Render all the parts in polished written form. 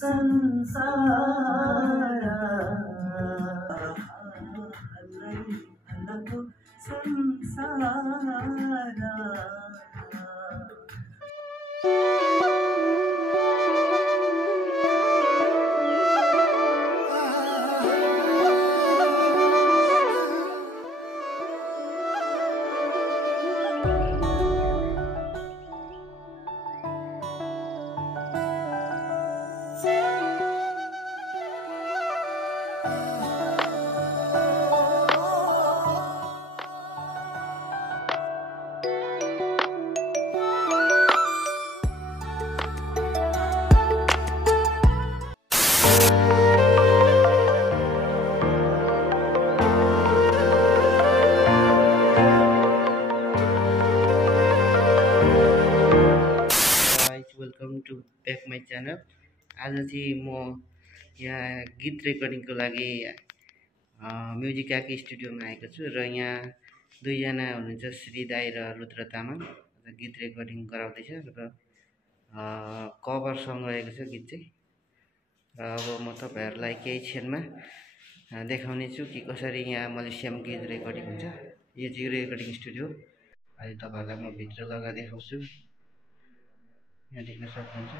संसार हल्लै हल्लाको संसार welcome to back my channel. आज चाहिँ म यहाँ गीत रेकर्डिङको लागि म्युजिक आकी स्टुडियोमा आएको छु र यहाँ दुईजना हुनुहुन्छ श्री दाई र रुद्र तामाङ। गीत रेकर्डिङ गराउँदैछ र कभर सङ रहेको छ गीत चाहिँ। र अब म तपाईँहरूलाई केही क्षणमा देखाउने छु कि कसरी यहाँ मलेसियामा गीत रेकर्डिङ हुन्छ। यो चाहिँ रेकर्डिङ स्टुडियो। अहिले तपाईँहरूलाई म भित्र लगा देखाउँछु। यहाँ देख्न सक्नुहुन्छ।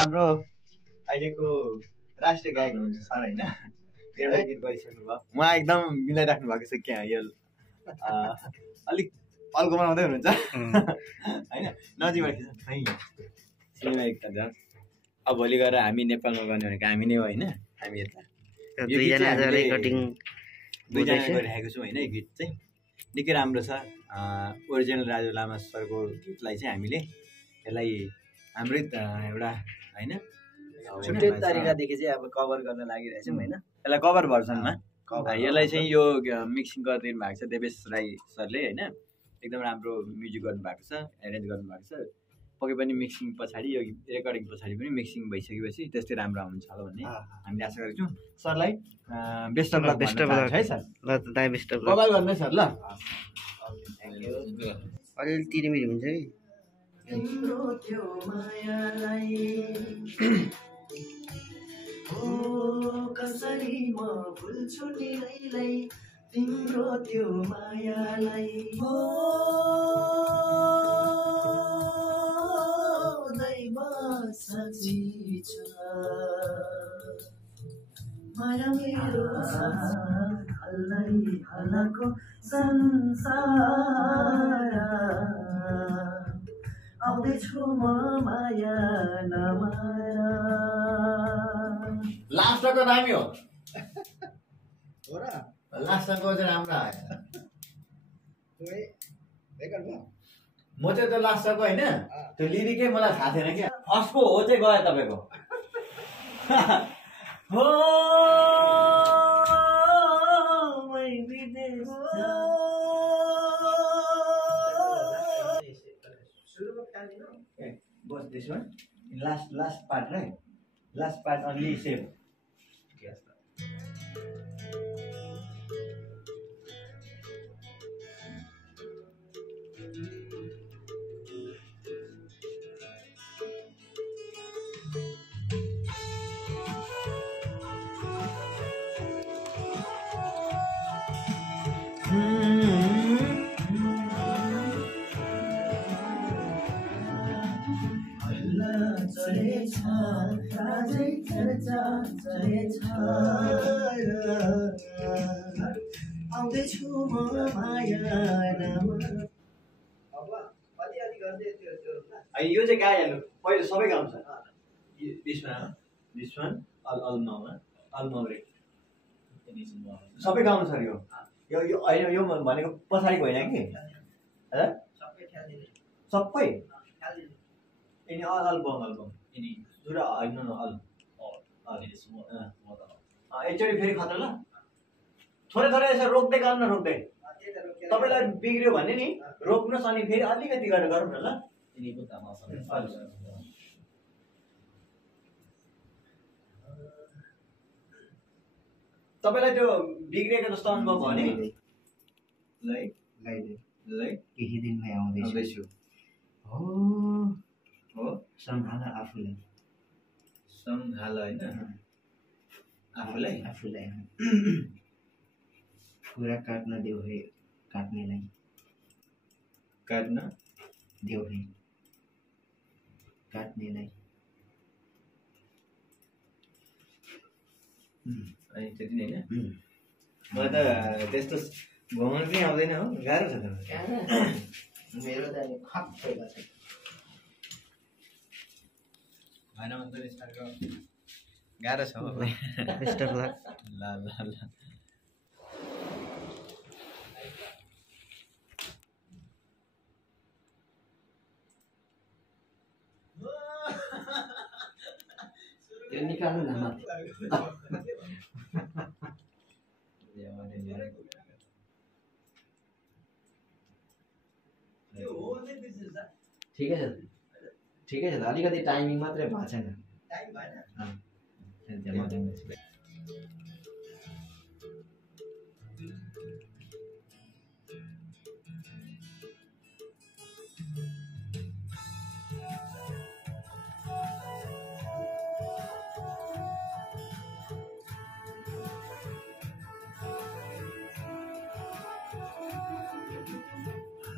हाम्रो अहिलेको राष्ट्रिय गायक हुनुहुन्छ सर होइन, एउटा गीत गरिसक्नु भयो। उहाँ एकदम मिलाइराख्नु भएको छ क्या, यो अलिक अल्गो बनाउँदै हुनुहुन्छ होइन, नजिकबाट खिच्नु खै सिनेमा एक त झन्। अब भोलि गएर हामी नेपालमा गर्ने भनेको हामी नै हो होइन, हामी यता दुईजना गरिरहेको छौँ होइन। यो गीत चाहिँ निकै राम्रो छ। ओरिजिनल राजु लामा सरको गीतलाई चाहिँ हामीले यसलाई हाम्रै एउटा होइन छुट्टै तरिकादेखि चाहिँ अब कभर गर्न लागिरहेछौँ होइन। यसलाई कभर भर्सनमा यसलाई चाहिँ यो मिक्सिङ गरिदिनु भएको छ देवेश राई सरले होइन। एकदम राम्रो म्युजिक गर्नुभएको छ, एरेन्ज गर्नुभएको छ। पक्कै पनि मिक्सिङ पछाडि यो रेकर्डिङ पछाडि पनि मिक्सिङ भइसकेपछि त्यस्तै राम्रो आउनुहुन्छ होला भन्ने हामीले आशा गरेको छौँ। सरलाई बेस्ट अफ लक है सर। ल त दाइ बेस्ट अफ लक। कभर गर्नु सर ल। अलिअलि तिरिमिरी हुन्छ कि तिम्रो त्यो मायालाई हो कसरी म भुल्छु नि अहिल्यै तिम्रो त्यो मायालाई हो दैव साँची छ माया मेरो हल्लै हल्लाको संसार आउँदैछु म माया नमार लास्टको दामी हो हो र लास्टको चाहिँ राम्रो आयो ओए बेकार भयो म चाहिँ त्यो लास्टको होइन त्यो लिरिकै मलाई थाहा थिएन क्या फर्स्टको हो चाहिँ गयो तपाईँको हो मै विदेश सुरुको खालिन बस this one last part right last part only same चलेछ राजै चर्चा चलेछ आउँदैछु म माया नमार अब अलि गर्दै त्यो त्यो यो चाहिँ गाइहाल्नु पहिले सबै गाउँछ दिस वान अलमाउरे सबै गाउनु छ यो यो होइन यो भनेको पछाडिको होइन कि सबै ख्यालिने सबै ख्यालिने यिनी अल्बम यिनी दुरा होइन एकचोटि फेरि खतरा ल थोरै थोरै यसो रोक्दै गाउनु न रोक्दै तपाईँलाई बिग्रियो भने नि रोक्नुहोस् अनि फेरि अलिकति गरेर गरौँ न ल तपाईँलाई त्यो बिग्रिएको जस्तो अनुभव भयो नि केही दिनमै आउँदैछु हो सम्हाल आफूलाई सम्हाल होइन आफूलाई कुरा काट्न देऊ है काट्नेलाई काट्न देऊ है काट्नेलाई अनि त्यति नै होइन मलाई त त्यस्तो घुमाउनु पनि आउँदैन हो गाह्रो छ त मेरो त खप भएको छ होइन भने त स्टारको गाह्रो छ हो बेस्ट अफ लक ल त्यो निकाल्नु न माथि ठिकै छ अलिकति टाइमिङ मात्रै भएको छैन टाइम भएन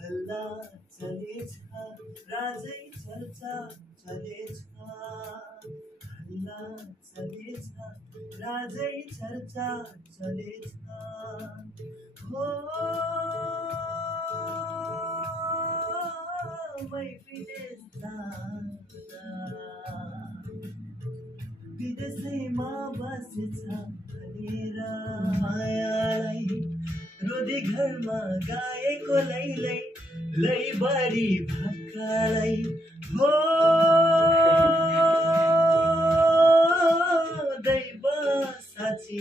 हल्ला चलेछ राजै चर्चा चलेछ हल्ला चलेछ राजै चर्चा चलेछ हो मै विदेश जाँदा विदेशैमा बसेछ भनेर मायालाई रोदी घरमा गाएको लैलै लैबारी भाकालाई हो दैव साँची